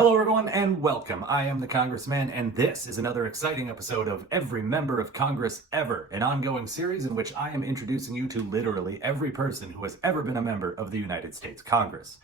Hello, everyone, and welcome. I am the Congressman, and this is another exciting episode of Every Member of Congress Ever, an ongoing series in which I am introducing you to literally every person who has ever been a member of the United States Congress.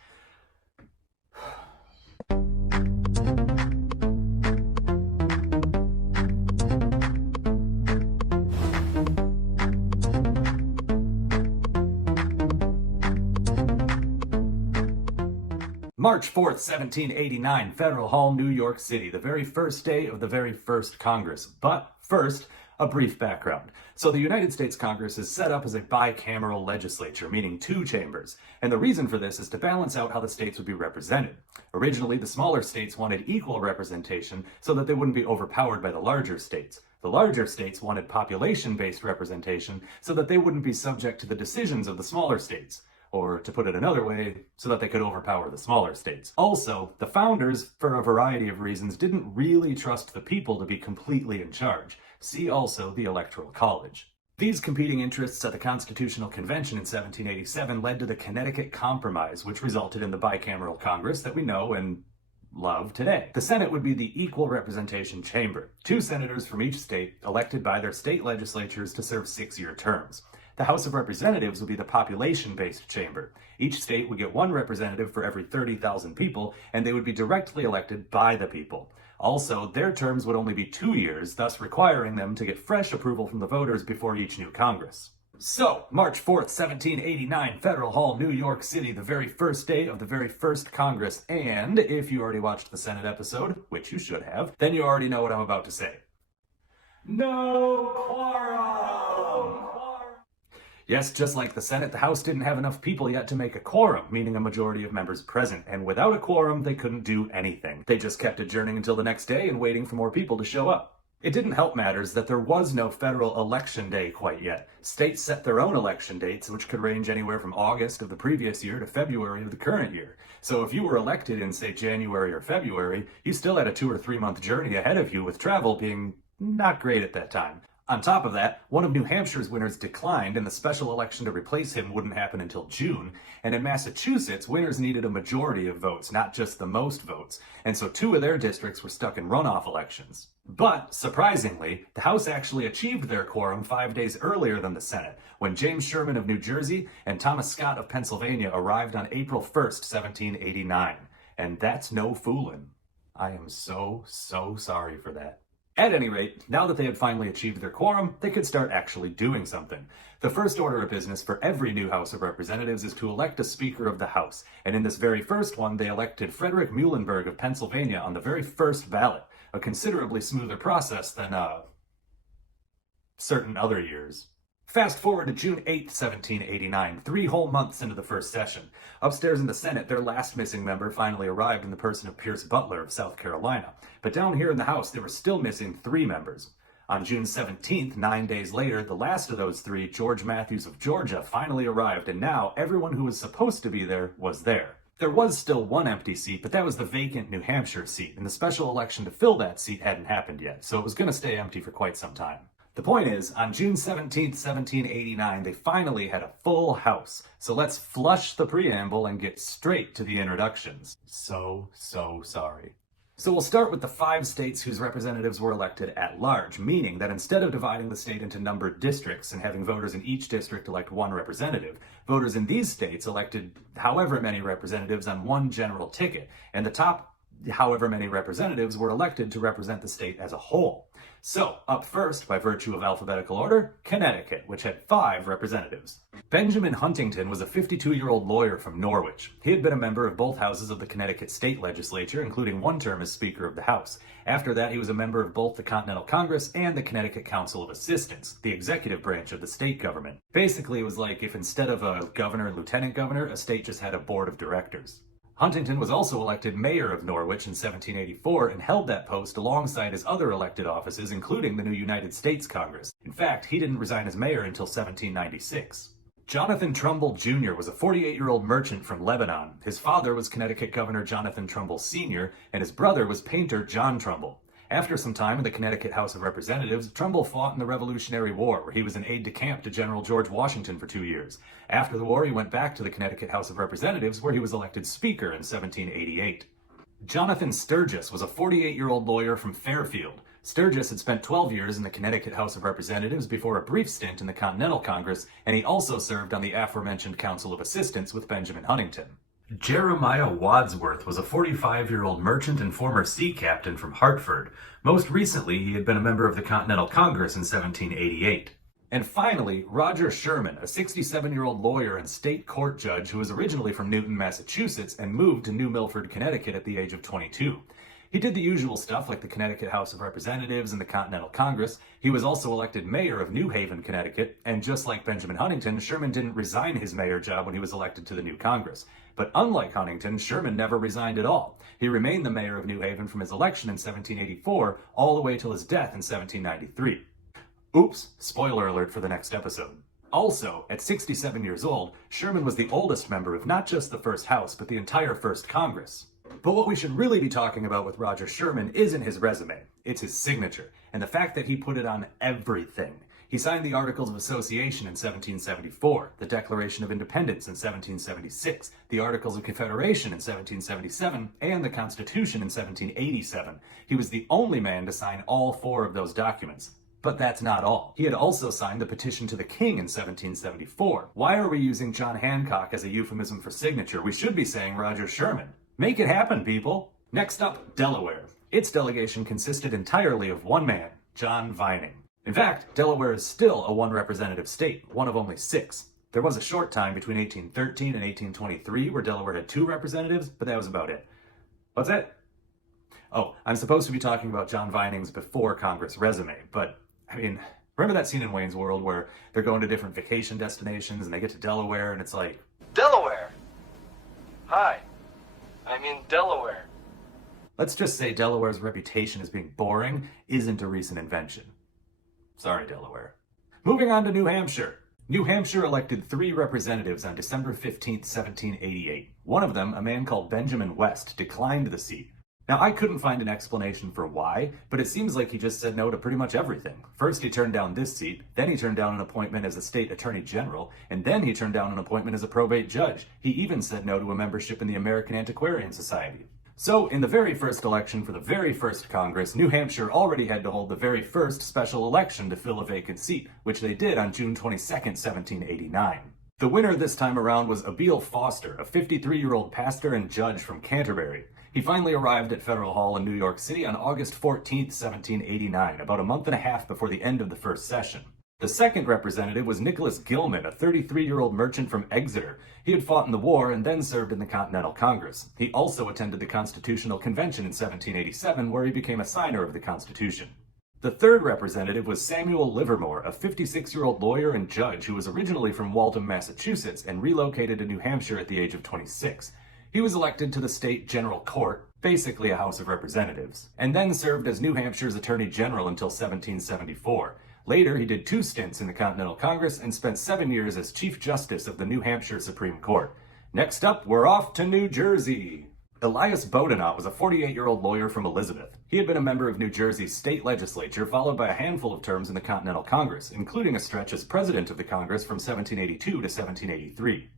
March 4th, 1789, Federal Hall, New York City, the very first day of the very first Congress. But first, a brief background. So the United States Congress is set up as a bicameral legislature, meaning two chambers. And the reason for this is to balance out how the states would be represented. Originally, the smaller states wanted equal representation so that they wouldn't be overpowered by the larger states. The larger states wanted population-based representation so that they wouldn't be subject to the decisions of the smaller states. Or to put it another way, so that they could overpower the smaller states. Also, the founders, for a variety of reasons, didn't really trust the people to be completely in charge. See also the Electoral College. These competing interests at the Constitutional Convention in 1787 led to the Connecticut Compromise, which resulted in the bicameral Congress that we know and love today. The Senate would be the equal representation chamber. Two senators from each state elected by their state legislatures to serve 6-year terms. The House of Representatives would be the population-based chamber. Each state would get one representative for every 30,000 people, and they would be directly elected by the people. Also, their terms would only be 2 years, thus requiring them to get fresh approval from the voters before each new Congress. So, March 4th, 1789, Federal Hall, New York City, the very first day of the very first Congress. And if you already watched the Senate episode, which you should have, then you already know what I'm about to say. No quorum! Yes, just like the Senate, the House didn't have enough people yet to make a quorum, meaning a majority of members present, and without a quorum, they couldn't do anything. They just kept adjourning until the next day and waiting for more people to show up. It didn't help matters that there was no federal election day quite yet. States set their own election dates, which could range anywhere from August of the previous year to February of the current year. So if you were elected in, say, January or February, you still had a 2 or 3 month journey ahead of you, with travel being not great at that time. On top of that, one of New Hampshire's winners declined, and the special election to replace him wouldn't happen until June. And in Massachusetts, winners needed a majority of votes, not just the most votes. And so 2 of their districts were stuck in runoff elections. But, surprisingly, the House actually achieved their quorum 5 days earlier than the Senate, when James Sherman of New Jersey and Thomas Scott of Pennsylvania arrived on April 1st, 1789. And that's no fooling. I am so sorry for that. At any rate, now that they had finally achieved their quorum, they could start actually doing something. The first order of business for every new House of Representatives is to elect a Speaker of the House, and in this very first one, they elected Frederick Muhlenberg of Pennsylvania on the very first ballot, a considerably smoother process than, certain other years. Fast forward to June 8th, 1789, 3 whole months into the first session. Upstairs in the Senate, their last missing member finally arrived in the person of Pierce Butler of South Carolina. But down here in the House, they were still missing 3 members. On June 17th, 9 days later, the last of those 3, George Matthews of Georgia, finally arrived, and now everyone who was supposed to be there was there. There was still one empty seat, but that was the vacant New Hampshire seat, and the special election to fill that seat hadn't happened yet, so it was going to stay empty for quite some time. The point is, on June 17th, 1789, they finally had a full House. So let's flush the preamble and get straight to the introductions. So sorry. So we'll start with the 5 states whose representatives were elected at large, meaning that instead of dividing the state into numbered districts and having voters in each district elect one representative, voters in these states elected however many representatives on one general ticket, and the top however many representatives were elected to represent the state as a whole. So, up first, by virtue of alphabetical order, Connecticut, which had 5 representatives. Benjamin Huntington was a 52-year-old lawyer from Norwich. He had been a member of both houses of the Connecticut State Legislature, including one term as Speaker of the House. After that, he was a member of both the Continental Congress and the Connecticut Council of Assistants, the executive branch of the state government. Basically, it was like if instead of a governor and lieutenant governor, a state just had a board of directors. Huntington was also elected mayor of Norwich in 1784 and held that post alongside his other elected offices, including the new United States Congress. In fact, he didn't resign as mayor until 1796. Jonathan Trumbull Jr. was a 48-year-old merchant from Lebanon. His father was Connecticut Governor Jonathan Trumbull Sr., and his brother was painter John Trumbull. After some time in the Connecticut House of Representatives, Trumbull fought in the Revolutionary War, where he was an aide-de-camp to General George Washington for 2 years. After the war, he went back to the Connecticut House of Representatives, where he was elected Speaker in 1788. Jonathan Sturgis was a 48-year-old lawyer from Fairfield. Sturgis had spent 12 years in the Connecticut House of Representatives before a brief stint in the Continental Congress, and he also served on the aforementioned Council of Assistants with Benjamin Huntington. Jeremiah Wadsworth was a 45-year-old merchant and former sea captain from Hartford. Most recently, he had been a member of the Continental Congress in 1788. And finally, Roger Sherman, a 67-year-old lawyer and state court judge who was originally from Newton, Massachusetts, and moved to New Milford, Connecticut at the age of 22. He did the usual stuff like the Connecticut House of Representatives and the Continental Congress. He was also elected mayor of New Haven, Connecticut, and just like Benjamin Huntington, Sherman didn't resign his mayor job when he was elected to the new Congress. But unlike Huntington, Sherman never resigned at all. He remained the mayor of New Haven from his election in 1784 all the way till his death in 1793. Oops, spoiler alert for the next episode. Also, at 67 years old, Sherman was the oldest member of not just the first House, but the entire first Congress. But what we should really be talking about with Roger Sherman isn't his resume, it's his signature, and the fact that he put it on everything. He signed the Articles of Association in 1774, the Declaration of Independence in 1776, the Articles of Confederation in 1777, and the Constitution in 1787. He was the only man to sign all four of those documents. But that's not all. He had also signed the petition to the king in 1774. Why are we using John Hancock as a euphemism for signature? We should be saying Roger Sherman. Make it happen, people. Next up, Delaware. Its delegation consisted entirely of one man, John Vining. In fact, Delaware is still a one-representative state, one of only 6. There was a short time between 1813 and 1823 where Delaware had 2 representatives, but that was about it. What's that? Oh, I'm supposed to be talking about John Vining's before Congress resume, but I mean, remember that scene in Wayne's World where they're going to different vacation destinations and they get to Delaware and it's like, Delaware! Hi, I'm in Delaware. Let's just say Delaware's reputation as being boring isn't a recent invention. Sorry, Delaware. Moving on to New Hampshire. New Hampshire elected 3 representatives on December 15, 1788. One of them, a man called Benjamin West, declined the seat. Now, I couldn't find an explanation for why, but it seems like he just said no to pretty much everything. First, he turned down this seat, then he turned down an appointment as a state attorney general, and then he turned down an appointment as a probate judge. He even said no to a membership in the American Antiquarian Society. So, in the very first election for the very first Congress, New Hampshire already had to hold the very first special election to fill a vacant seat, which they did on June 22, 1789. The winner this time around was Abiel Foster, a 53-year-old pastor and judge from Canterbury. He finally arrived at Federal Hall in New York City on August 14, 1789, about a month and a half before the end of the first session. The second representative was Nicholas Gilman, a 33-year-old merchant from Exeter. He had fought in the war and then served in the Continental Congress. He also attended the Constitutional Convention in 1787, where he became a signer of the Constitution. The third representative was Samuel Livermore, a 56-year-old lawyer and judge who was originally from Waltham, Massachusetts, and relocated to New Hampshire at the age of 26. He was elected to the state general court, basically a House of Representatives, and then served as New Hampshire's Attorney General until 1774. Later, he did 2 stints in the Continental Congress and spent 7 years as Chief Justice of the New Hampshire Supreme Court. Next up, we're off to New Jersey. Elias Boudinot was a 48-year-old lawyer from Elizabeth. He had been a member of New Jersey's state legislature, followed by a handful of terms in the Continental Congress, including a stretch as president of the Congress from 1782 to 1783.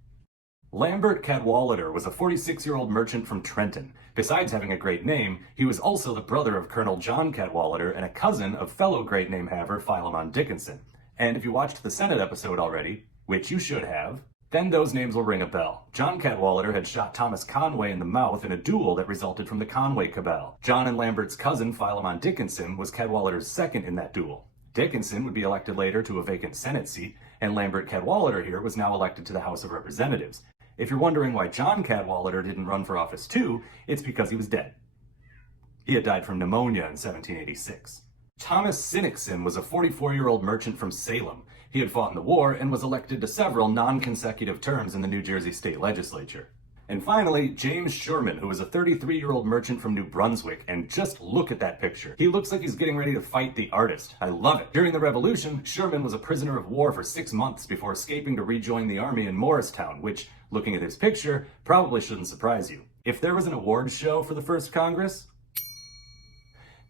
Lambert Cadwallader was a 46-year-old merchant from Trenton. Besides having a great name, he was also the brother of Colonel John Cadwallader and a cousin of fellow great name haver Philemon Dickinson. And if you watched the Senate episode already, which you should have, then those names will ring a bell. John Cadwallader had shot Thomas Conway in the mouth in a duel that resulted from the Conway cabal. John and Lambert's cousin Philemon Dickinson was Cadwallader's second in that duel. Dickinson would be elected later to a vacant Senate seat, and Lambert Cadwallader here was now elected to the House of Representatives. If you're wondering why John Cadwallader didn't run for office too, it's because he was dead. He had died from pneumonia in 1786. Thomas Sinnickson was a 44-year-old merchant from Salem. He had fought in the war and was elected to several non-consecutive terms in the New Jersey state legislature. And finally, James Sherman, who was a 33-year-old merchant from New Brunswick, and just look at that picture. He looks like he's getting ready to fight the artist. I love it. During the Revolution, Sherman was a prisoner of war for 6 months before escaping to rejoin the army in Morristown, which, looking at his picture, probably shouldn't surprise you. If there was an awards show for the first Congress,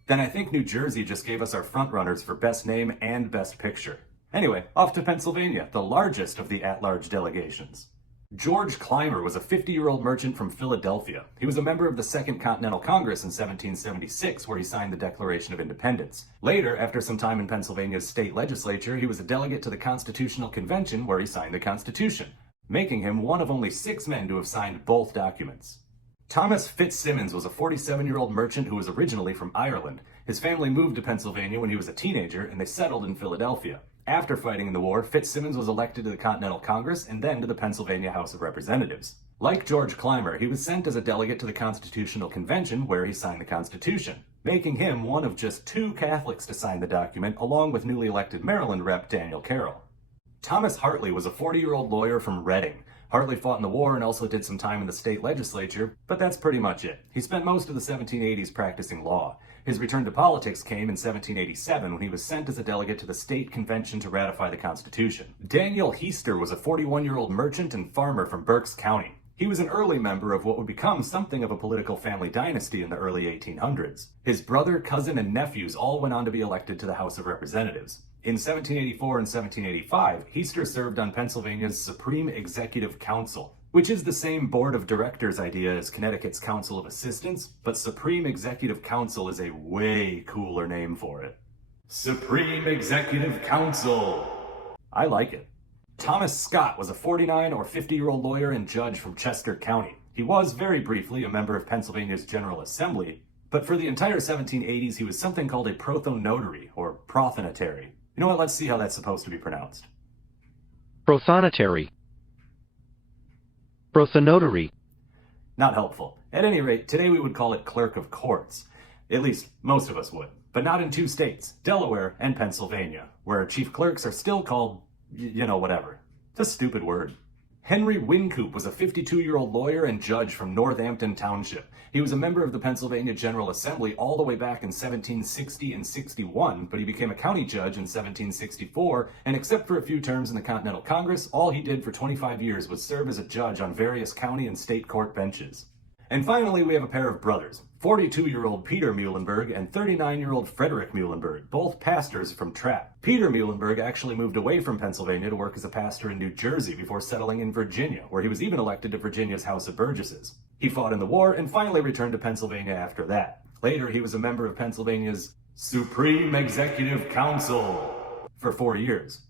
then I think New Jersey just gave us our frontrunners for Best Name and Best Picture. Anyway, off to Pennsylvania, the largest of the at-large delegations. George Clymer was a 50-year-old merchant from Philadelphia. He was a member of the Second Continental Congress in 1776, where he signed the Declaration of Independence. Later, after some time in Pennsylvania's state legislature, he was a delegate to the Constitutional Convention, where he signed the Constitution, making him one of only 6 men to have signed both documents. Thomas Fitzsimmons was a 47-year-old merchant who was originally from Ireland. His family moved to Pennsylvania when he was a teenager, and they settled in Philadelphia. After fighting in the war, Fitzsimmons was elected to the Continental Congress and then to the Pennsylvania House of Representatives. Like George Clymer, he was sent as a delegate to the Constitutional Convention, where he signed the Constitution, making him one of just 2 Catholics to sign the document, along with newly elected Maryland Rep. Daniel Carroll. Thomas Hartley was a 40-year-old lawyer from Reading. Hartley fought in the war and also did some time in the state legislature, but that's pretty much it. He spent most of the 1780s practicing law. His return to politics came in 1787 when he was sent as a delegate to the state convention to ratify the Constitution. Daniel Heaster was a 41-year-old merchant and farmer from Berks County. He was an early member of what would become something of a political family dynasty in the early 1800s. His brother, cousin, and nephews all went on to be elected to the House of Representatives. In 1784 and 1785, Heaster served on Pennsylvania's Supreme Executive Council, which is the same board of directors idea as Connecticut's Council of Assistants, but Supreme Executive Council is a way cooler name for it. Supreme Executive Council. I like it. Thomas Scott was a 49 or 50-year-old lawyer and judge from Chester County. He was, very briefly, a member of Pennsylvania's General Assembly, but for the entire 1780s he was something called a prothonotary, or prothonotary. You know what, let's see how that's supposed to be pronounced. Prothonotary. Prothonotary. Not helpful. At any rate, today we would call it clerk of courts. At least, most of us would. But not in 2 states, Delaware and Pennsylvania, where chief clerks are still called, whatever. It's a stupid word. Henry Wynkoop was a 52-year-old lawyer and judge from Northampton Township. He was a member of the Pennsylvania General Assembly all the way back in 1760 and 61, but he became a county judge in 1764, and except for a few terms in the Continental Congress, all he did for 25 years was serve as a judge on various county and state court benches. And finally, we have a pair of brothers, 42-year-old Peter Muhlenberg and 39-year-old Frederick Muhlenberg, both pastors from Trapp. Peter Muhlenberg actually moved away from Pennsylvania to work as a pastor in New Jersey before settling in Virginia, where he was even elected to Virginia's House of Burgesses. He fought in the war and finally returned to Pennsylvania after that. Later, he was a member of Pennsylvania's Supreme Executive Council for 4 years.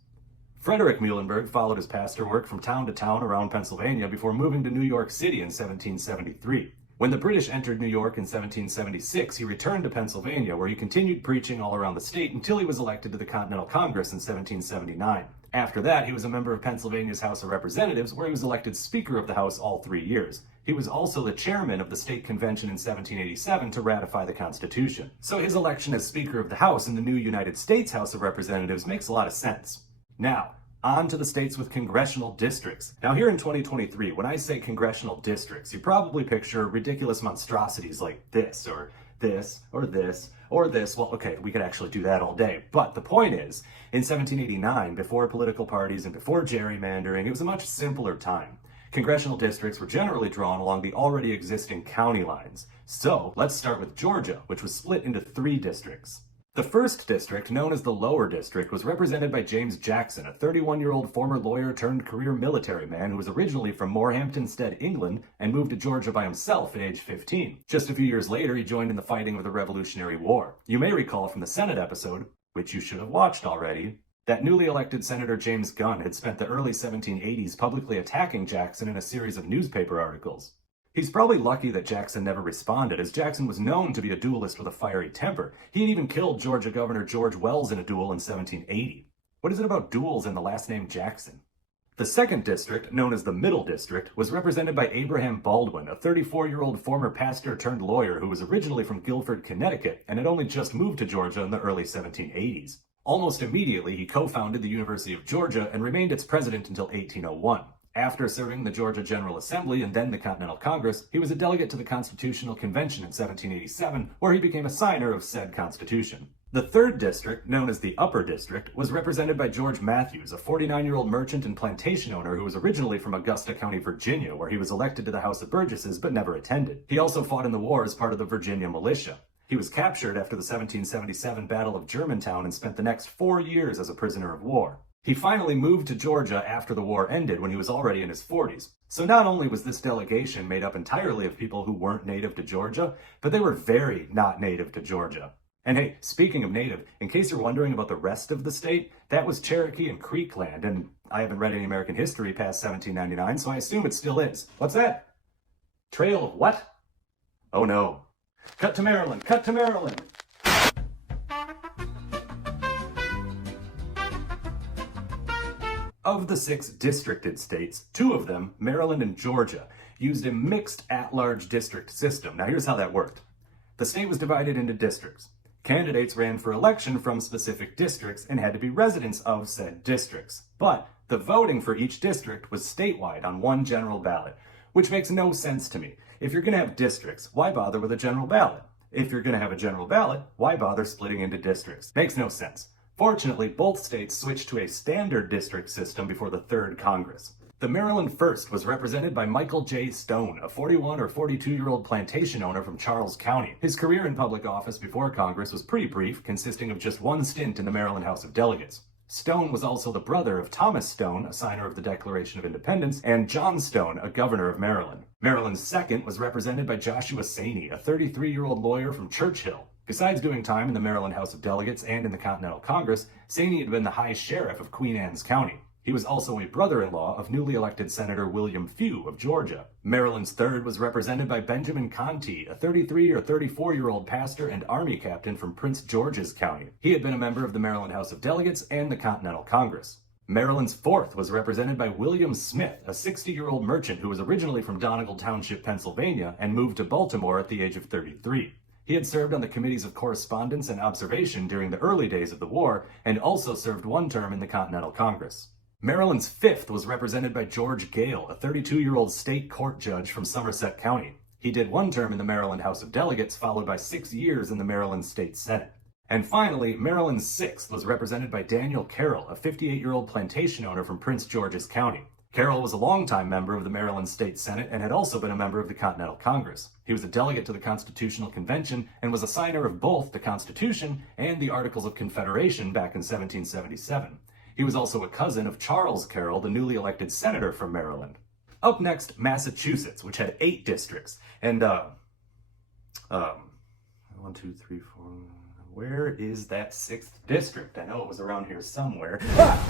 Frederick Muhlenberg followed his pastor work from town to town around Pennsylvania before moving to New York City in 1773. When the British entered New York in 1776, he returned to Pennsylvania, where he continued preaching all around the state until he was elected to the Continental Congress in 1779. After that, he was a member of Pennsylvania's House of Representatives, where he was elected Speaker of the House all 3 years. He was also the chairman of the state convention in 1787 to ratify the Constitution. So his election as Speaker of the House in the new United States House of Representatives makes a lot of sense. Now, on to the states with congressional districts. Now here in 2023, when I say congressional districts, you probably picture ridiculous monstrosities like this, or this, or this, or this. Well, okay, we could actually do that all day. But the point is, in 1789, before political parties and before gerrymandering, it was a much simpler time. Congressional districts were generally drawn along the already existing county lines. So let's start with Georgia, which was split into 3 districts. The first district, known as the Lower District, was represented by James Jackson, a 31-year-old former lawyer turned career military man who was originally from Morehampton-Stead, England, and moved to Georgia by himself at age 15. Just a few years later, he joined in the fighting of the Revolutionary War. You may recall from the Senate episode, which you should have watched already, that newly elected Senator James Gunn had spent the early 1780s publicly attacking Jackson in a series of newspaper articles. He's probably lucky that Jackson never responded, as Jackson was known to be a duelist with a fiery temper. He had even killed Georgia Governor George Wells in a duel in 1780. What is it about duels and the last name Jackson? The second district, known as the Middle District, was represented by Abraham Baldwin, a 34-year-old former pastor turned lawyer who was originally from Guilford, Connecticut, and had only just moved to Georgia in the early 1780s. Almost immediately, he co-founded the University of Georgia and remained its president until 1801. After serving the Georgia General Assembly and then the Continental Congress, he was a delegate to the Constitutional Convention in 1787, where he became a signer of said constitution. The third district, known as the Upper District, was represented by George Matthews, a 49-year-old merchant and plantation owner who was originally from Augusta County, Virginia, where he was elected to the House of Burgesses but never attended. He also fought in the war as part of the Virginia militia. He was captured after the 1777 Battle of Germantown and spent the next 4 years as a prisoner of war. He finally moved to Georgia after the war ended when he was already in his 40s. So not only was this delegation made up entirely of people who weren't native to Georgia, but they were very not native to Georgia. And hey, speaking of native, in case you're wondering about the rest of the state, that was Cherokee and Creek land, and I haven't read any American history past 1799, so I assume it still is. What's that? Trail of what? Oh no. Cut to Maryland! Cut to Maryland! Of the 6 districted states, 2 of them, Maryland and Georgia, used a mixed at-large district system. Now here's how that worked. The state was divided into districts. Candidates ran for election from specific districts and had to be residents of said districts. But the voting for each district was statewide on one general ballot, which makes no sense to me. If you're going to have districts, why bother with a general ballot? If you're going to have a general ballot, why bother splitting into districts? Makes no sense. Fortunately, both states switched to a standard district system before the 3rd Congress. The Maryland 1st was represented by Michael J. Stone, a 41 or 42-year-old plantation owner from Charles County. His career in public office before Congress was pretty brief, consisting of just one stint in the Maryland House of Delegates. Stone was also the brother of Thomas Stone, a signer of the Declaration of Independence, and John Stone, a governor of Maryland. Maryland's 2nd was represented by Joshua Saney, a 33-year-old lawyer from Churchill. Besides doing time in the Maryland House of Delegates and in the Continental Congress, Saney had been the High Sheriff of Queen Anne's County. He was also a brother-in-law of newly elected Senator William Few of Georgia. Maryland's 3rd was represented by Benjamin Conti, a 33 or 34-year-old pastor and Army captain from Prince George's County. He had been a member of the Maryland House of Delegates and the Continental Congress. Maryland's 4th was represented by William Smith, a 60-year-old merchant who was originally from Donegal Township, Pennsylvania, and moved to Baltimore at the age of 33. He had served on the Committees of Correspondence and Observation during the early days of the war, and also served one term in the Continental Congress. Maryland's 5th was represented by George Gale, a 32-year-old state court judge from Somerset County. He did one term in the Maryland House of Delegates, followed by 6 years in the Maryland State Senate. And finally, Maryland's 6th was represented by Daniel Carroll, a 58-year-old plantation owner from Prince George's County. Carroll was a longtime member of the Maryland State Senate and had also been a member of the Continental Congress. He was a delegate to the Constitutional Convention and was a signer of both the Constitution and the Articles of Confederation back in 1777. He was also a cousin of Charles Carroll, the newly elected senator from Maryland. Up next, Massachusetts, which had 8 districts. And, 1, 2, 3, 4... Where is that 6th district? I know it was around here somewhere. Ah!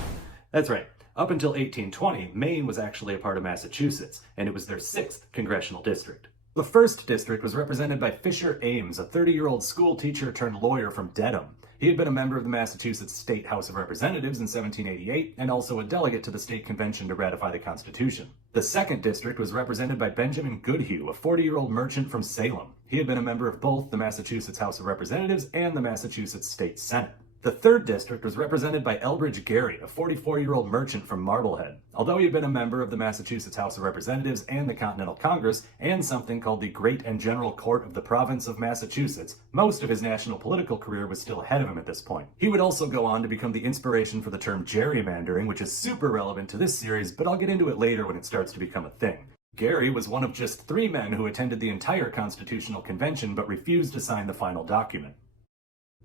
That's right. Up until 1820, Maine was actually a part of Massachusetts, and it was their 6th congressional district. The 1st district was represented by Fisher Ames, a 30-year-old school teacher turned lawyer from Dedham. He had been a member of the Massachusetts State House of Representatives in 1788, and also a delegate to the state convention to ratify the Constitution. The 2nd district was represented by Benjamin Goodhue, a 40-year-old merchant from Salem. He had been a member of both the Massachusetts House of Representatives and the Massachusetts State Senate. The 3rd district was represented by Elbridge Gerry, a 44-year-old merchant from Marblehead. Although he had been a member of the Massachusetts House of Representatives and the Continental Congress, and something called the Great and General Court of the Province of Massachusetts, most of his national political career was still ahead of him at this point. He would also go on to become the inspiration for the term gerrymandering, which is super relevant to this series, but I'll get into it later when it starts to become a thing. Gerry was one of just 3 men who attended the entire Constitutional Convention but refused to sign the final document.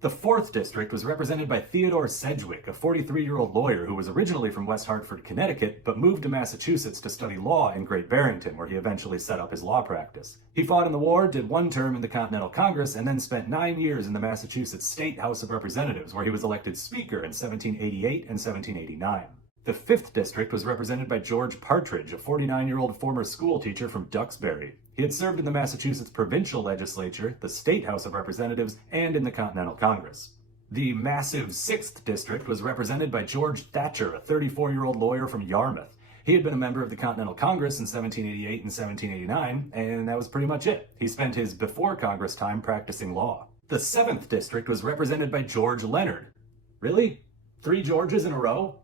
The 4th district was represented by Theodore Sedgwick, a 43-year-old lawyer who was originally from West Hartford, Connecticut, but moved to Massachusetts to study law in Great Barrington, where he eventually set up his law practice. He fought in the war, did one term in the Continental Congress, and then spent 9 years in the Massachusetts State House of Representatives, where he was elected Speaker in 1788 and 1789. The 5th district was represented by George Partridge, a 49-year-old former school teacher from Duxbury. He had served in the Massachusetts Provincial Legislature, the State House of Representatives, and in the Continental Congress. The massive 6th district was represented by George Thatcher, a 34-year-old lawyer from Yarmouth. He had been a member of the Continental Congress in 1788 and 1789, and that was pretty much it. He spent his before Congress time practicing law. The 7th district was represented by George Leonard. Really? 3 Georges in a row?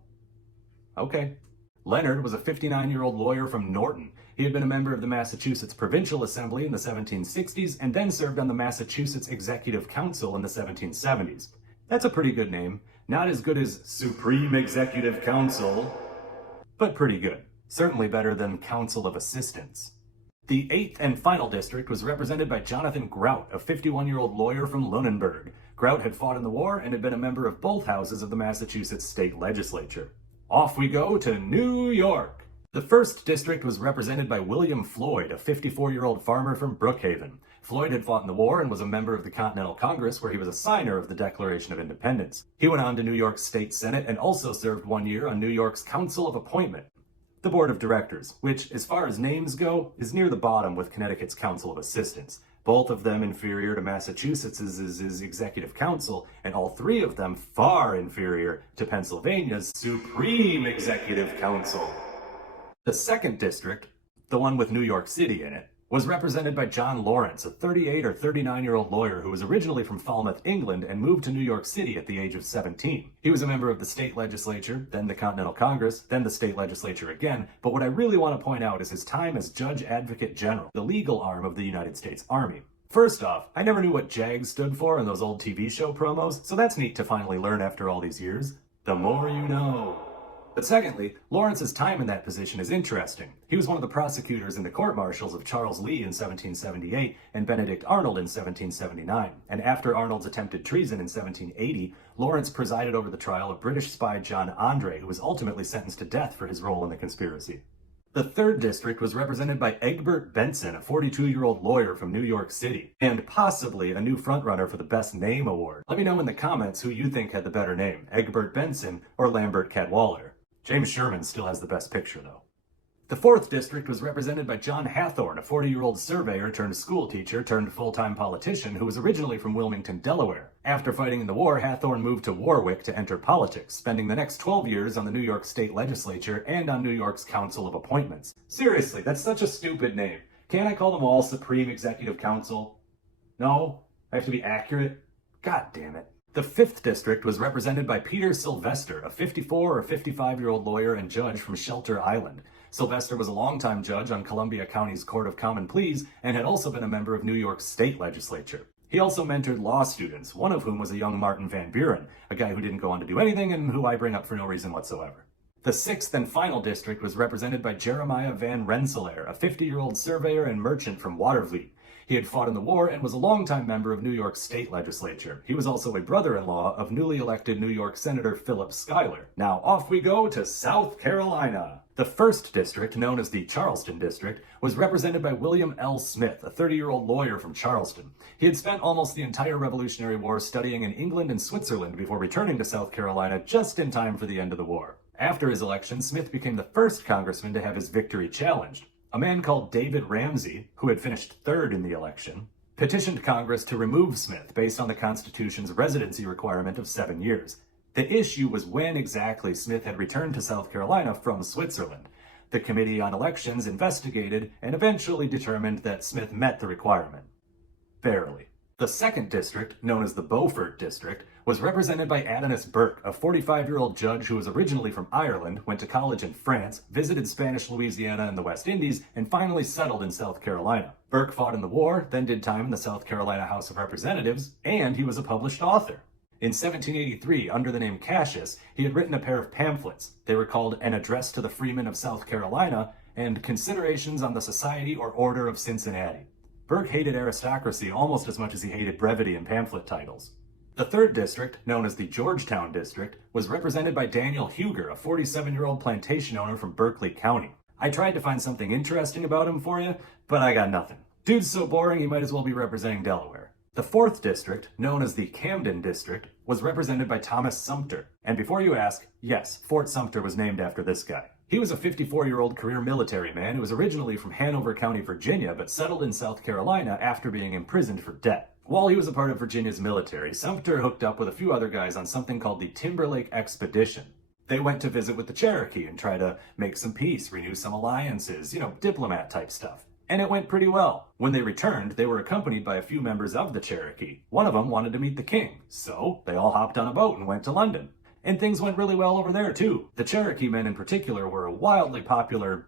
Okay. Leonard was a 59-year-old lawyer from Norton. He had been a member of the Massachusetts Provincial Assembly in the 1760s and then served on the Massachusetts Executive Council in the 1770s. That's a pretty good name. Not as good as Supreme Executive Council, but pretty good. Certainly better than Council of Assistants. The 8th and final district was represented by Jonathan Grout, a 51-year-old lawyer from Lunenburg. Grout had fought in the war and had been a member of both houses of the Massachusetts State Legislature. Off we go to New York. The 1st District was represented by William Floyd, a 54-year-old farmer from Brookhaven. Floyd had fought in the war and was a member of the Continental Congress, where he was a signer of the Declaration of Independence. He went on to New York's State Senate and also served 1 year on New York's Council of Appointment, the Board of Directors, which, as far as names go, is near the bottom with Connecticut's Council of Assistants. Both of them inferior to Massachusetts's Executive Council, and all three of them far inferior to Pennsylvania's Supreme Executive Council. The 2nd District, the one with New York City in it, was represented by John Lawrence, a 38 or 39-year-old lawyer who was originally from Falmouth, England, and moved to New York City at the age of 17. He was a member of the state legislature, then the Continental Congress, then the state legislature again, but what I really want to point out is his time as Judge Advocate General, the legal arm of the United States Army. First off, I never knew what JAG stood for in those old TV show promos, so that's neat to finally learn after all these years. The more you know. But secondly, Lawrence's time in that position is interesting. He was one of the prosecutors in the court-martials of Charles Lee in 1778 and Benedict Arnold in 1779. And after Arnold's attempted treason in 1780, Lawrence presided over the trial of British spy John Andre, who was ultimately sentenced to death for his role in the conspiracy. The 3rd District was represented by Egbert Benson, a 42-year-old lawyer from New York City, and possibly a new frontrunner for the Best Name Award. Let me know in the comments who you think had the better name, Egbert Benson or Lambert Cadwallader. James Sherman still has the best picture, though. The 4th District was represented by John Hathorne, a 40-year-old surveyor turned schoolteacher turned full-time politician who was originally from Wilmington, Delaware. After fighting in the war, Hathorne moved to Warwick to enter politics, spending the next 12 years on the New York State Legislature and on New York's Council of Appointments. Seriously, that's such a stupid name. Can't I call them all Supreme Executive Council? No? I have to be accurate? God damn it. The 5th District was represented by Peter Sylvester, a 54 or 55-year-old lawyer and judge from Shelter Island. Sylvester was a longtime judge on Columbia County's Court of Common Pleas and had also been a member of New York's state legislature. He also mentored law students, one of whom was a young Martin Van Buren, a guy who didn't go on to do anything and who I bring up for no reason whatsoever. The 6th and final district was represented by Jeremiah Van Rensselaer, a 50-year-old surveyor and merchant from Watervliet. He had fought in the war and was a longtime member of New York's state legislature. He was also a brother-in-law of newly elected New York Senator Philip Schuyler. Now off we go to South Carolina. The 1st District, known as the Charleston District, was represented by William L. Smith, a 30-year-old lawyer from Charleston. He had spent almost the entire Revolutionary War studying in England and Switzerland before returning to South Carolina just in time for the end of the war. After his election, Smith became the first congressman to have his victory challenged. A man called David Ramsey, who had finished 3rd in the election, petitioned Congress to remove Smith based on the Constitution's residency requirement of 7 years. The issue was when exactly Smith had returned to South Carolina from Switzerland. The Committee on Elections investigated and eventually determined that Smith met the requirement. Barely. The 2nd District, known as the Beaufort District, was represented by Adonis Burke, a 45-year-old judge who was originally from Ireland, went to college in France, visited Spanish Louisiana and the West Indies, and finally settled in South Carolina. Burke fought in the war, then did time in the South Carolina House of Representatives, and he was a published author. In 1783, under the name Cassius, he had written a pair of pamphlets. They were called An Address to the Freemen of South Carolina and Considerations on the Society or Order of Cincinnati. Burke hated aristocracy almost as much as he hated brevity in pamphlet titles. The 3rd District, known as the Georgetown District, was represented by Daniel Huger, a 47-year-old plantation owner from Berkeley County. I tried to find something interesting about him for you, but I got nothing. Dude's so boring he might as well be representing Delaware. The 4th District, known as the Camden District, was represented by Thomas Sumter. And before you ask, yes, Fort Sumter was named after this guy. He was a 54-year-old career military man who was originally from Hanover County, Virginia, but settled in South Carolina after being imprisoned for debt. While he was a part of Virginia's military, Sumter hooked up with a few other guys on something called the Timberlake Expedition. They went to visit with the Cherokee and try to make some peace, renew some alliances, diplomat type stuff. And it went pretty well. When they returned, they were accompanied by a few members of the Cherokee. One of them wanted to meet the king, so they all hopped on a boat and went to London. And things went really well over there, too. The Cherokee men in particular were a wildly popular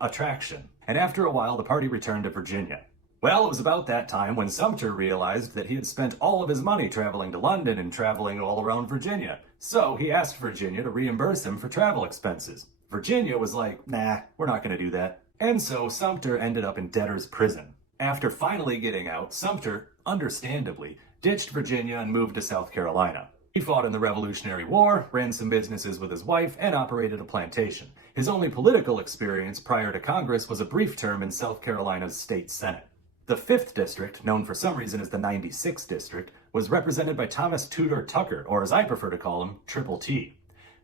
attraction. And after a while, the party returned to Virginia. Well, it was about that time when Sumter realized that he had spent all of his money traveling to London and traveling all around Virginia. So he asked Virginia to reimburse him for travel expenses. Virginia was like, nah, we're not going to do that. And so Sumter ended up in debtor's prison. After finally getting out, Sumter, understandably, ditched Virginia and moved to South Carolina. He fought in the Revolutionary War, ran some businesses with his wife, and operated a plantation. His only political experience prior to Congress was a brief term in South Carolina's state senate. The 5th District, known for some reason as the 96th District, was represented by Thomas Tudor Tucker, or as I prefer to call him, Triple T.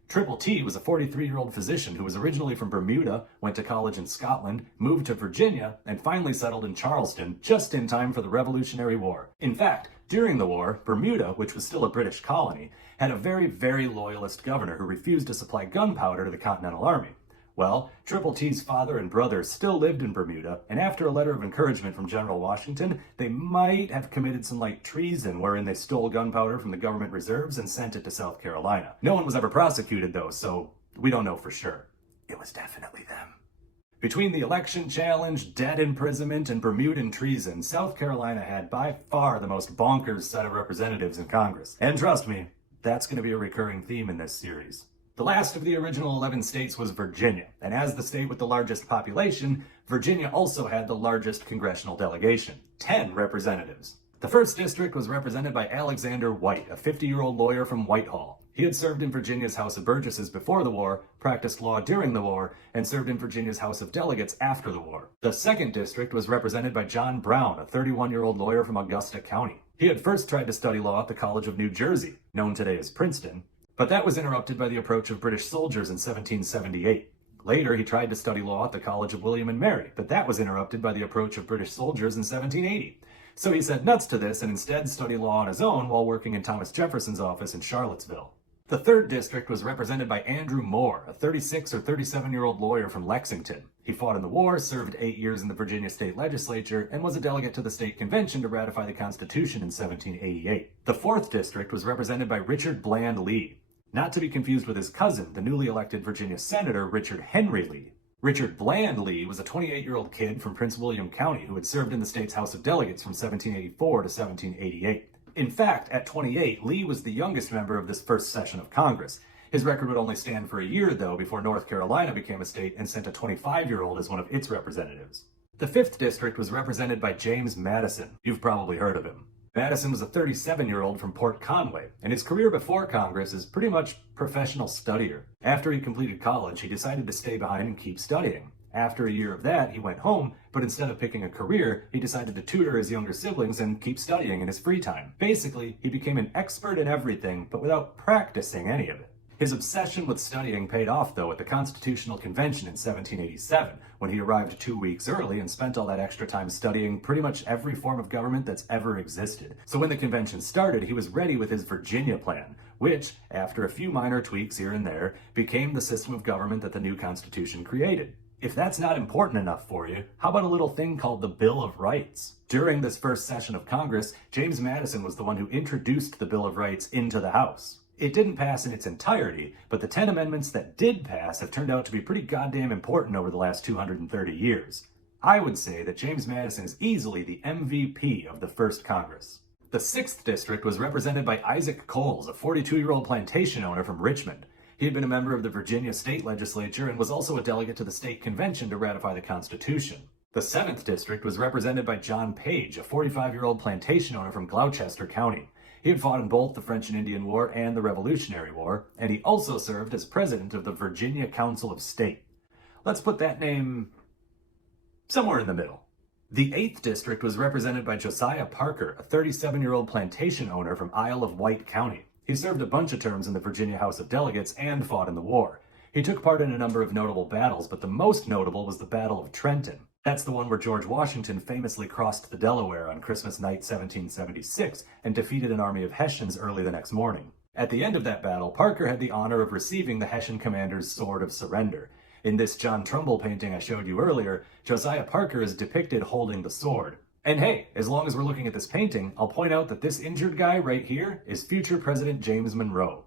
Triple T was a 43-year-old physician who was originally from Bermuda, went to college in Scotland, moved to Virginia, and finally settled in Charleston just in time for the Revolutionary War. In fact, during the war, Bermuda, which was still a British colony, had a very, very loyalist governor who refused to supply gunpowder to the Continental Army. Well, Triple T's father and brother still lived in Bermuda, and after a letter of encouragement from General Washington, they might have committed some light treason wherein they stole gunpowder from the government reserves and sent it to South Carolina. No one was ever prosecuted though, so we don't know for sure. It was definitely them. Between the election challenge, debt imprisonment, and Bermudan treason, South Carolina had by far the most bonkers set of representatives in Congress. And trust me, that's going to be a recurring theme in this series. The last of the original 11 states was Virginia, and as the state with the largest population, Virginia also had the largest congressional delegation, 10 representatives. The 1st district was represented by Alexander White, a 50-year-old lawyer from Whitehall. He had served in Virginia's House of Burgesses before the war, practiced law during the war, and served in Virginia's House of Delegates after the war. The 2nd district was represented by John Brown, a 31-year-old lawyer from Augusta County. He had first tried to study law at the College of New Jersey, known today as Princeton, but that was interrupted by the approach of British soldiers in 1778. Later, he tried to study law at the College of William and Mary, but that was interrupted by the approach of British soldiers in 1780. So he said nuts to this and instead studied law on his own while working in Thomas Jefferson's office in Charlottesville. The 3rd district was represented by Andrew Moore, a 36 or 37-year-old lawyer from Lexington. He fought in the war, served 8 years in the Virginia state legislature, and was a delegate to the state convention to ratify the Constitution in 1788. The 4th district was represented by Richard Bland Lee, not to be confused with his cousin, the newly elected Virginia Senator Richard Henry Lee. Richard Bland Lee was a 28-year-old kid from Prince William County who had served in the state's House of Delegates from 1784 to 1788. In fact, at 28, Lee was the youngest member of this first session of Congress. His record would only stand for a year, though, before North Carolina became a state and sent a 25-year-old as one of its representatives. The 5th district was represented by James Madison. You've probably heard of him. Madison was a 37-year-old from Port Conway, and his career before Congress is pretty much professional studier. After he completed college, he decided to stay behind and keep studying. After a year of that, he went home, but instead of picking a career, he decided to tutor his younger siblings and keep studying in his free time. Basically, he became an expert in everything, but without practicing any of it. His obsession with studying paid off, though, at the Constitutional Convention in 1787, when he arrived 2 weeks early and spent all that extra time studying pretty much every form of government that's ever existed. So when the convention started, he was ready with his Virginia plan, which, after a few minor tweaks here and there, became the system of government that the new Constitution created. If that's not important enough for you, how about a little thing called the Bill of Rights? During this first session of Congress, James Madison was the one who introduced the Bill of Rights into the House. It didn't pass in its entirety, but the 10 amendments that did pass have turned out to be pretty goddamn important over the last 230 years. I would say that James Madison is easily the MVP of the first Congress. The 6th district was represented by Isaac Coles, a 42-year-old plantation owner from Richmond. He had been a member of the Virginia state legislature and was also a delegate to the state convention to ratify the Constitution. The 7th district was represented by John Page, a 45-year-old plantation owner from Gloucester County. He had fought in both the French and Indian War and the Revolutionary War, and he also served as president of the Virginia Council of State. Let's put that name somewhere in the middle. The 8th district was represented by Josiah Parker, a 37-year-old plantation owner from Isle of Wight County. He served a bunch of terms in the Virginia House of Delegates and fought in the war. He took part in a number of notable battles, but the most notable was the Battle of Trenton. That's the one where George Washington famously crossed the Delaware on Christmas night 1776 and defeated an army of Hessians early the next morning. At the end of that battle, Parker had the honor of receiving the Hessian commander's Sword of Surrender. In this John Trumbull painting I showed you earlier, Josiah Parker is depicted holding the sword. And hey, as long as we're looking at this painting, I'll point out that this injured guy right here is future President James Monroe.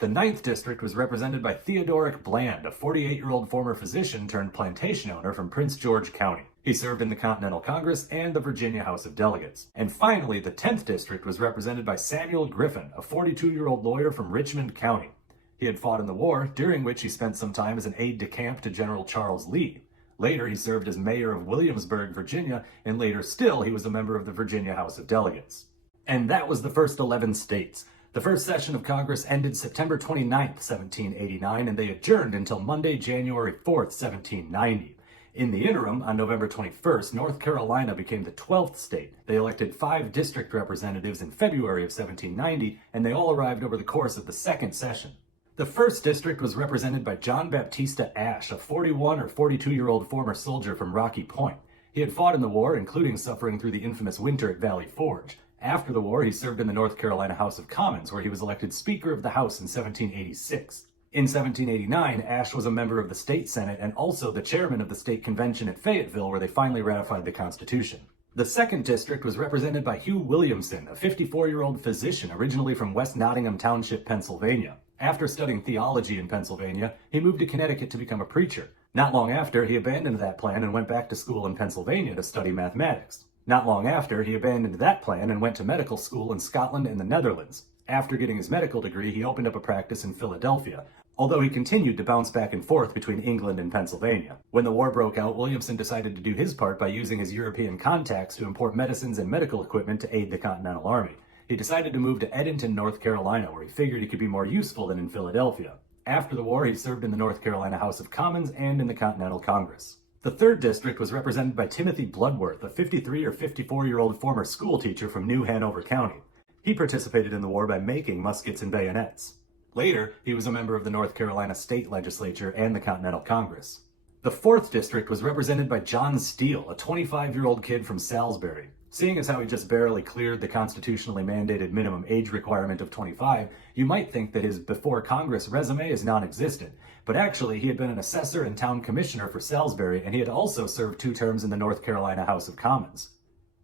The 9th district was represented by Theodoric Bland, a 48-year-old former physician turned plantation owner from Prince George County. He served in the Continental Congress and the Virginia House of Delegates. And finally, the 10th district was represented by Samuel Griffin, a 42-year-old lawyer from Richmond County. He had fought in the war, during which he spent some time as an aide-de-camp to General Charles Lee. Later, he served as mayor of Williamsburg, Virginia, and later still, he was a member of the Virginia House of Delegates. And that was the first 11 states. The first session of Congress ended September 29th, 1789, and they adjourned until Monday, January 4th, 1790. In the interim, on November 21st, North Carolina became the 12th state. They elected 5 district representatives in February of 1790, and they all arrived over the course of the second session. The first district was represented by John Baptista Ashe, a 41 or 42-year-old former soldier from Rocky Point. He had fought in the war, including suffering through the infamous winter at Valley Forge. After the war, he served in the North Carolina House of Commons, where he was elected Speaker of the House in 1786. In 1789, Ashe was a member of the state Senate and also the chairman of the state convention at Fayetteville, where they finally ratified the Constitution. The second district was represented by Hugh Williamson, a 54-year-old physician originally from West Nottingham Township, Pennsylvania. After studying theology in Pennsylvania, he moved to Connecticut to become a preacher. Not long after, he abandoned that plan and went back to school in Pennsylvania to study mathematics. Not long after, he abandoned that plan and went to medical school in Scotland and the Netherlands. After getting his medical degree, he opened up a practice in Philadelphia, although he continued to bounce back and forth between England and Pennsylvania. When the war broke out, Williamson decided to do his part by using his European contacts to import medicines and medical equipment to aid the Continental Army. He decided to move to Edenton, North Carolina, where he figured he could be more useful than in Philadelphia. After the war, he served in the North Carolina House of Commons and in the Continental Congress. The third district was represented by Timothy Bloodworth, a 53 or 54-year-old former school teacher from New Hanover County. He participated in the war by making muskets and bayonets. Later, he was a member of the North Carolina State Legislature and the Continental Congress. The 4th District was represented by John Steele, a 25-year-old kid from Salisbury. Seeing as how he just barely cleared the constitutionally mandated minimum age requirement of 25, you might think that his before Congress resume is non-existent. But actually, he had been an assessor and town commissioner for Salisbury, and he had also served 2 terms in the North Carolina House of Commons.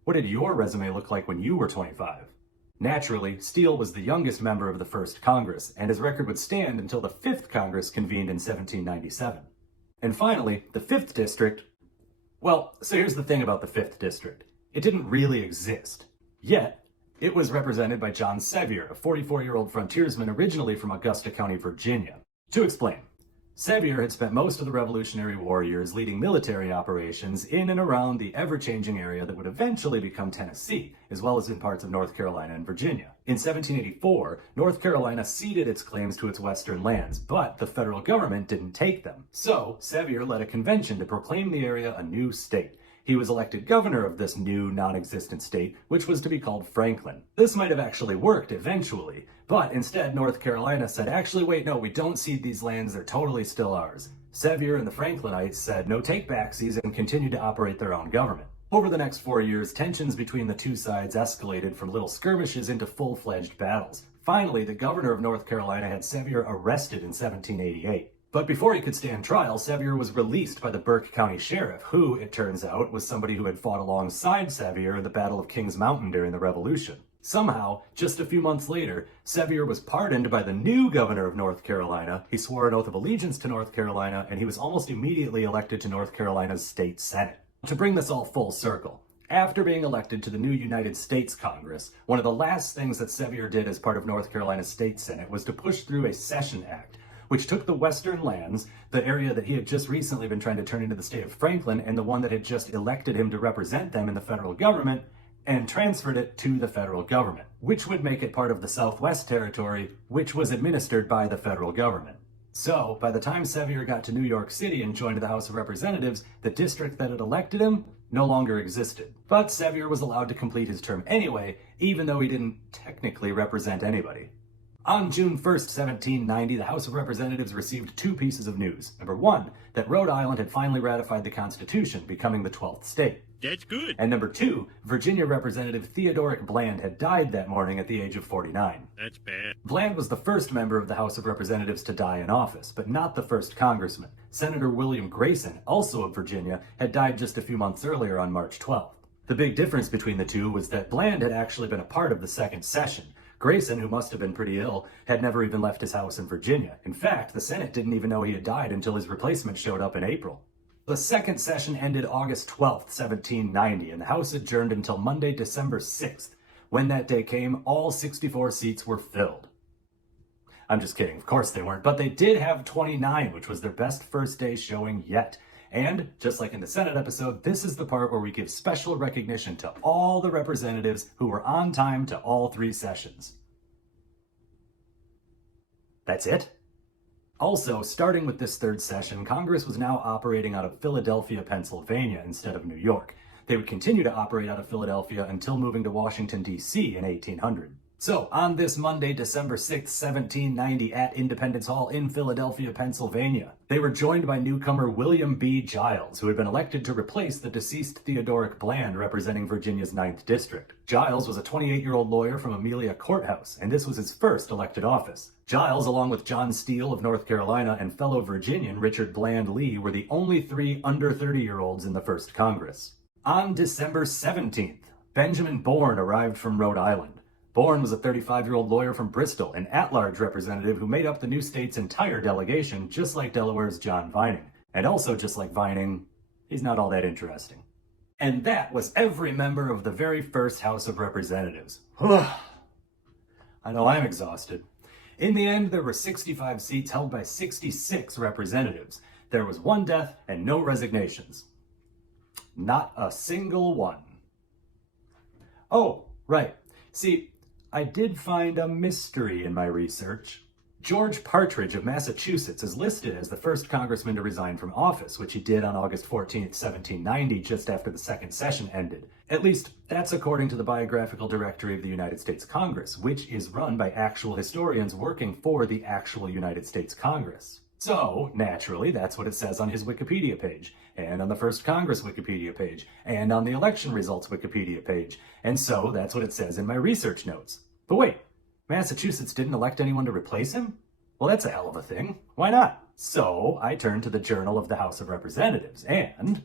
What did your resume look like when you were 25? Naturally, Steele was the youngest member of the First Congress, and his record would stand until the 5th Congress convened in 1797. And finally, the 5th District, well, so here's the thing about the 5th District. It didn't really exist. Yet, it was represented by John Sevier, a 44-year-old frontiersman originally from Augusta County, Virginia. To explain, Sevier had spent most of the Revolutionary War years leading military operations in and around the ever-changing area that would eventually become Tennessee, as well as in parts of North Carolina and Virginia. In 1784, North Carolina ceded its claims to its western lands, but the federal government didn't take them. So, Sevier led a convention to proclaim the area a new state. He was elected governor of this new, non-existent state, which was to be called Franklin. This might have actually worked eventually, but instead North Carolina said, actually wait, no, we don't cede these lands, they're totally still ours. Sevier and the Franklinites said no take-backsies and continued to operate their own government. Over the next 4 years, tensions between the two sides escalated from little skirmishes into full-fledged battles. Finally, the governor of North Carolina had Sevier arrested in 1788. But before he could stand trial, Sevier was released by the Burke County Sheriff, who, it turns out, was somebody who had fought alongside Sevier in the Battle of Kings Mountain during the Revolution. Somehow, just a few months later, Sevier was pardoned by the new governor of North Carolina. He swore an oath of allegiance to North Carolina, and he was almost immediately elected to North Carolina's state senate. To bring this all full circle, after being elected to the new United States Congress, one of the last things that Sevier did as part of North Carolina's state senate was to push through a Cession Act, which took the western lands, the area that he had just recently been trying to turn into the state of Franklin, and the one that had just elected him to represent them in the federal government, and transferred it to the federal government, which would make it part of the Southwest Territory, which was administered by the federal government. So, by the time Sevier got to New York City and joined the House of Representatives, the district that had elected him no longer existed. But Sevier was allowed to complete his term anyway, even though he didn't technically represent anybody. On June 1st, 1790, the House of Representatives received 2 pieces of news. Number 1, that Rhode Island had finally ratified the Constitution, becoming the 12th state. That's good. And number 2, Virginia Representative Theodoric Bland had died that morning at the age of 49. That's bad. Bland was the first member of the House of Representatives to die in office, but not the first congressman. Senator William Grayson, also of Virginia, had died just a few months earlier on March 12th. The big difference between the two was that Bland had actually been a part of the second session. Grayson, who must have been pretty ill, had never even left his house in Virginia. In fact, the Senate didn't even know he had died until his replacement showed up in April. The second session ended August 12th, 1790, and the House adjourned until Monday, December 6th. When that day came, all 64 seats were filled. I'm just kidding, of course they weren't, but they did have 29, which was their best first day showing yet. And, just like in the Senate episode, this is the part where we give special recognition to all the representatives who were on time to all 3 sessions. That's it? Also, starting with this 3rd session, Congress was now operating out of Philadelphia, Pennsylvania instead of New York. They would continue to operate out of Philadelphia until moving to Washington, D.C. in 1800. So, on this Monday, December 6, 1790, at Independence Hall in Philadelphia, Pennsylvania, they were joined by newcomer William B. Giles, who had been elected to replace the deceased Theodoric Bland representing Virginia's 9th District. Giles was a 28-year-old lawyer from Amelia Courthouse, and this was his first elected office. Giles, along with John Steele of North Carolina and fellow Virginian Richard Bland Lee, were the only 3 under 30-year-olds in the first Congress. On December 17th, Benjamin Bourne arrived from Rhode Island. Bourne was a 35-year-old lawyer from Bristol, an at-large representative who made up the new state's entire delegation, just like Delaware's John Vining. And also, just like Vining, he's not all that interesting. And that was every member of the very first House of Representatives. I know I'm exhausted. In the end, there were 65 seats held by 66 representatives. There was 1 death and no resignations. Not a single one. Oh, right. See, I did find a mystery in my research. George Partridge of Massachusetts is listed as the first congressman to resign from office, which he did on August 14, 1790, just after the 2nd session ended. At least, that's according to the Biographical Directory of the United States Congress, which is run by actual historians working for the actual United States Congress. So, naturally, that's what it says on his Wikipedia page, and on the First Congress Wikipedia page, and on the election results Wikipedia page, and so that's what it says in my research notes. But wait, Massachusetts didn't elect anyone to replace him? Well, that's a hell of a thing. Why not? So, I turned to the Journal of the House of Representatives, and...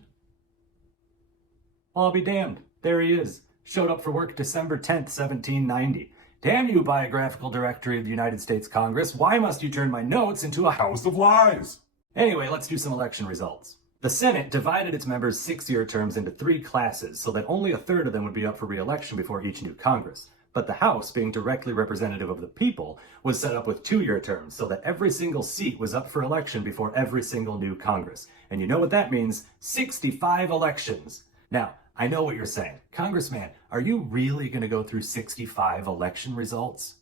well, I'll be damned. There he is. Showed up for work December 10th, 1790. Damn you, Biographical Directory of the United States Congress. Why must you turn my notes into a house of lies? Anyway, let's do some election results. The Senate divided its members' 6-year terms into 3 classes, so that only a third of them would be up for re-election before each new Congress. But the House, being directly representative of the people, was set up with 2-year terms, so that every single seat was up for election before every single new Congress. And you know what that means? 65 elections. Now, I know what you're saying. Congressman, are you really going to go through 65 election results?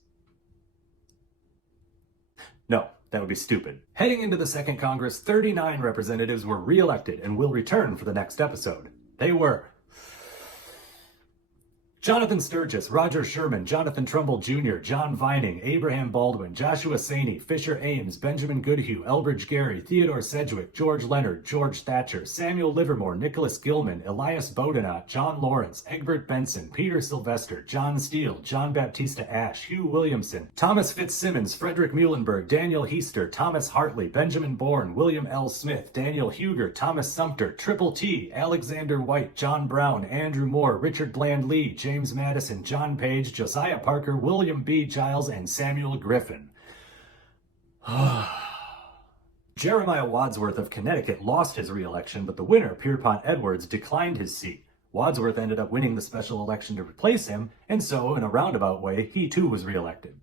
No, that would be stupid. Heading into the 2nd Congress, 39 representatives were re-elected and will return for the next episode. They were Jonathan Sturgis, Roger Sherman, Jonathan Trumbull Jr., John Vining, Abraham Baldwin, Joshua Saney, Fisher Ames, Benjamin Goodhue, Elbridge Gerry, Theodore Sedgwick, George Leonard, George Thatcher, Samuel Livermore, Nicholas Gilman, Elias Boudinot, John Lawrence, Egbert Benson, Peter Sylvester, John Steele, John Baptista Ashe, Hugh Williamson, Thomas Fitzsimmons, Frederick Muhlenberg, Daniel Heister, Thomas Hartley, Benjamin Bourne, William L. Smith, Daniel Huger, Thomas Sumter, Triple T, Alexander White, John Brown, Andrew Moore, Richard Bland Lee, James Madison, John Page, Josiah Parker, William B. Giles, and Samuel Griffin. Jeremiah Wadsworth of Connecticut lost his re-election, but the winner, Pierpont Edwards, declined his seat. Wadsworth ended up winning the special election to replace him, and so, in a roundabout way, he too was re-elected.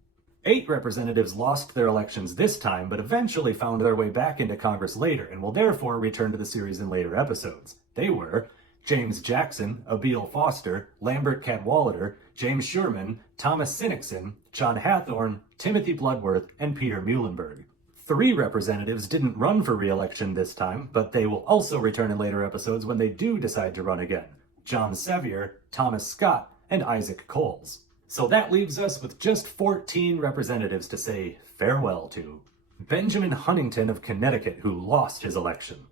8 representatives lost their elections this time, but eventually found their way back into Congress later, and will therefore return to the series in later episodes. They were James Jackson, Abiel Foster, Lambert Cadwallader, James Sherman, Thomas Sinnickson, John Hathorne, Timothy Bloodworth, and Peter Muhlenberg. 3 representatives didn't run for re-election this time, but they will also return in later episodes when they do decide to run again. John Sevier, Thomas Scott, and Isaac Coles. So that leaves us with just 14 representatives to say farewell to. Benjamin Huntington of Connecticut, who lost his election.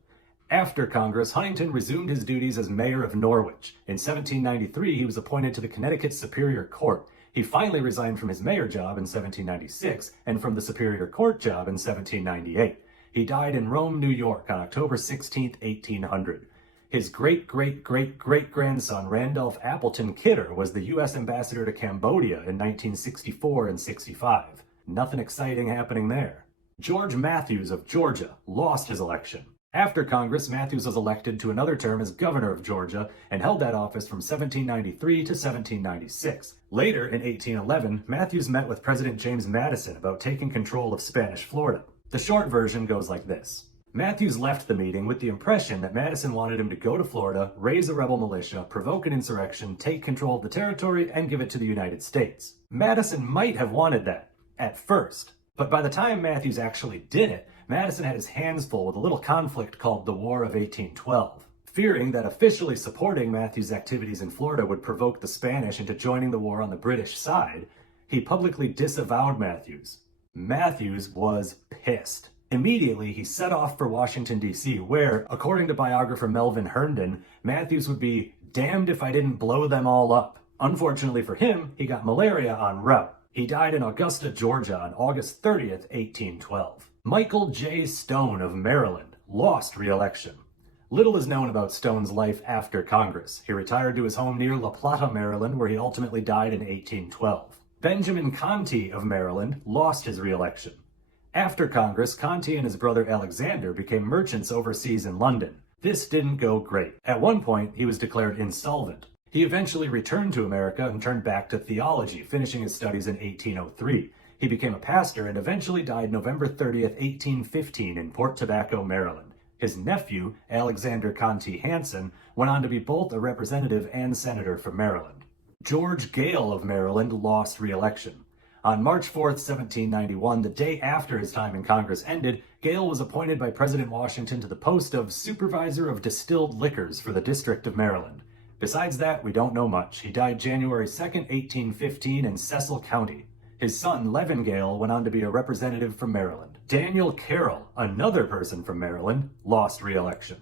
After Congress, Huntington resumed his duties as mayor of Norwich. In 1793, he was appointed to the Connecticut Superior Court. He finally resigned from his mayor job in 1796 and from the Superior Court job in 1798. He died in Rome, New York on October 16, 1800. His great-great-great-great-grandson, Randolph Appleton Kidder, was the U.S. ambassador to Cambodia in 1964 and 65. Nothing exciting happening there. George Matthews of Georgia lost his election. After Congress, Matthews was elected to another term as governor of Georgia and held that office from 1793 to 1796. Later, in 1811, Matthews met with President James Madison about taking control of Spanish Florida. The short version goes like this. Matthews left the meeting with the impression that Madison wanted him to go to Florida, raise a rebel militia, provoke an insurrection, take control of the territory, and give it to the United States. Madison might have wanted that, at first. But by the time Matthews actually did it, Madison had his hands full with a little conflict called the War of 1812. Fearing that officially supporting Matthews' activities in Florida would provoke the Spanish into joining the war on the British side, he publicly disavowed Matthews. Matthews was pissed. Immediately, he set off for Washington, D.C., where, according to biographer Melvin Herndon, Matthews would be damned if I didn't blow them all up. Unfortunately for him, he got malaria en route. He died in Augusta, Georgia on August 30th, 1812. Michael J. Stone of Maryland lost re-election. Little is known about Stone's life after Congress. He retired to his home near La Plata, Maryland, where he ultimately died in 1812. Benjamin Conti of Maryland lost his re-election. After Congress, Conti and his brother Alexander became merchants overseas in London. This didn't go great. At one point, he was declared insolvent. He eventually returned to America and turned back to theology, finishing his studies in 1803. He became a pastor and eventually died November 30th, 1815 in Port Tobacco, Maryland. His nephew, Alexander Conti Hanson, went on to be both a representative and senator from Maryland. George Gale of Maryland lost re-election. On March 4th, 1791, the day after his time in Congress ended, Gale was appointed by President Washington to the post of Supervisor of Distilled Liquors for the District of Maryland. Besides that, we don't know much. He died January 2nd, 1815 in Cecil County. His son, Levin Gale, went on to be a representative from Maryland. Daniel Carroll, another person from Maryland, lost re-election.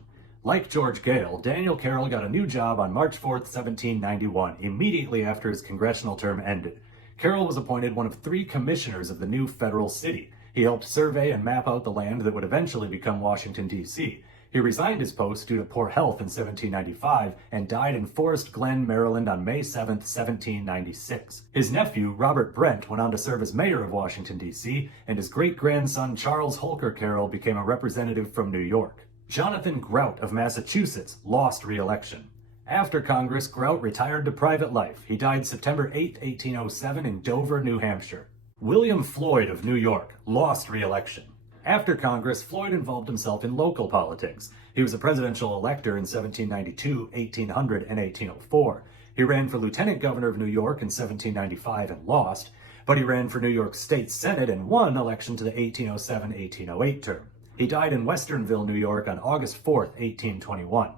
Like George Gale, Daniel Carroll got a new job on March 4th, 1791, immediately after his congressional term ended. Carroll was appointed one of 3 commissioners of the new federal city. He helped survey and map out the land that would eventually become Washington, D.C. He resigned his post due to poor health in 1795 and died in Forest Glen, Maryland on May 7, 1796. His nephew, Robert Brent, went on to serve as mayor of Washington, D.C., and his great-grandson, Charles Holker Carroll, became a representative from New York. Jonathan Grout of Massachusetts lost re-election. After Congress, Grout retired to private life. He died September 8, 1807 in Dover, New Hampshire. William Floyd of New York lost re-election. After Congress, Floyd involved himself in local politics. He was a presidential elector in 1792, 1800, and 1804. He ran for lieutenant governor of New York in 1795 and lost, but he ran for New York State Senate and won election to the 1807-1808 term. He died in Westernville, New York on August 4, 1821.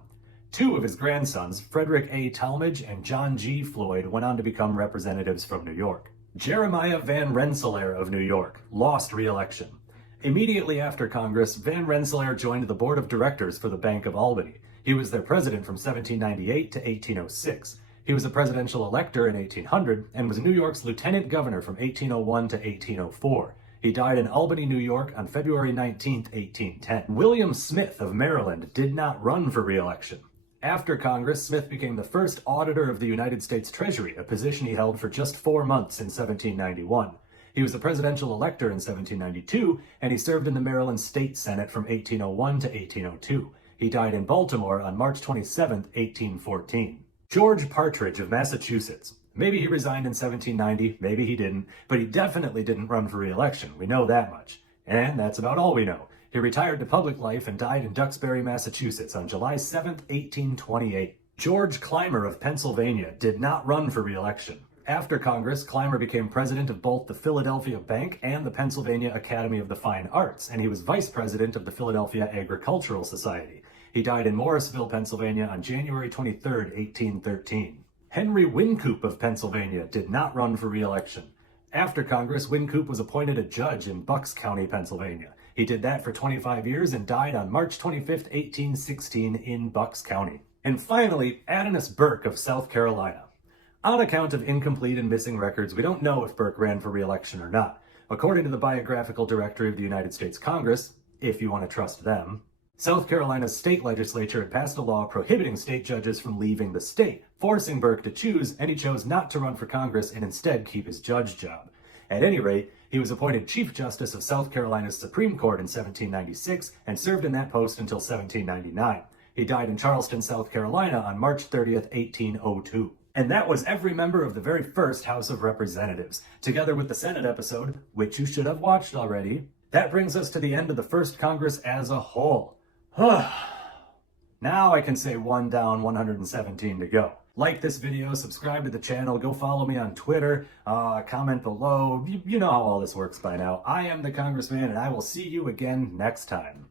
2 of his grandsons, Frederick A. Talmadge and John G. Floyd, went on to become representatives from New York. Jeremiah Van Rensselaer of New York lost re-election. Immediately after Congress, Van Rensselaer joined the board of directors for the Bank of Albany. He was their president from 1798 to 1806. He was a presidential elector in 1800 and was New York's lieutenant governor from 1801 to 1804. He died in Albany, New York on February 19, 1810. William Smith of Maryland did not run for re-election. After Congress, Smith became the first auditor of the United States Treasury, a position he held for just 4 months in 1791. He was a presidential elector in 1792, and he served in the Maryland State Senate from 1801 to 1802. He died in Baltimore on March 27, 1814. George Partridge of Massachusetts. Maybe he resigned in 1790, maybe he didn't, but he definitely didn't run for re-election. We know that much. And that's about all we know. He retired to public life and died in Duxbury, Massachusetts on July 7, 1828. George Clymer of Pennsylvania did not run for re-election. After Congress, Clymer became president of both the Philadelphia Bank and the Pennsylvania Academy of the Fine Arts, and he was vice president of the Philadelphia Agricultural Society. He died in Morrisville, Pennsylvania on January 23, 1813. Henry Wynkoop of Pennsylvania did not run for re-election. After Congress, Wynkoop was appointed a judge in Bucks County, Pennsylvania. He did that for 25 years and died on March 25, 1816 in Bucks County. And finally, Adonis Burke of South Carolina. On account of incomplete and missing records, we don't know if Burke ran for re-election or not. According to the Biographical Directory of the United States Congress, if you want to trust them, South Carolina's state legislature had passed a law prohibiting state judges from leaving the state, forcing Burke to choose, and he chose not to run for Congress and instead keep his judge job. At any rate, he was appointed Chief Justice of South Carolina's Supreme Court in 1796 and served in that post until 1799. He died in Charleston, South Carolina on March 30th, 1802. And that was every member of the very first House of Representatives, together with the Senate episode, which you should have watched already, That brings us to the end of the first Congress as a whole. Now I can say 1 down, 117 to go. Like this video, subscribe to the channel, go follow me on Twitter, comment below. You know how all this works by now. I am the Congressman, and I will see you again next time.